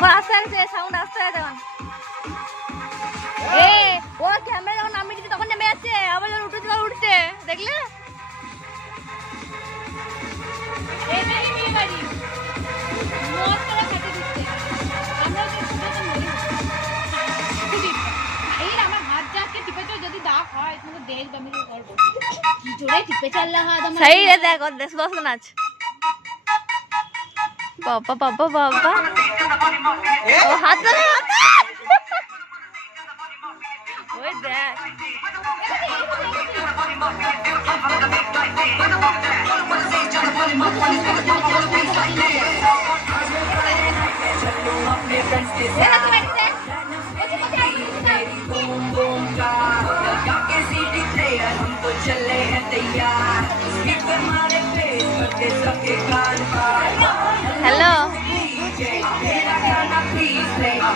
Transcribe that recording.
এখন আস্তে আস্তে সাউন্ড আস্তে আস্তে এখন এ ও ক্যামেরা যখন নামিয়ে দিচ্ছে তখন নেমে যাচ্ছে, আবার যখন উঠেছে তখন উঠছে, দেখলে? এটাই বিয়ে বাড়ি মদ করে খেতে দিচ্ছে। আমরা তো ছোট মরি এই আমার হাত যাকে টিপেছো, যদি দাগ হয় তোমাকে দেখবে আমি কি করবো। কি জোরে টিপে চাললা হাত আমার। सही है देखो देश बस नाच बाबा बाबा बाबा ओ हाथ धरे ओए देख चले हैं तैयार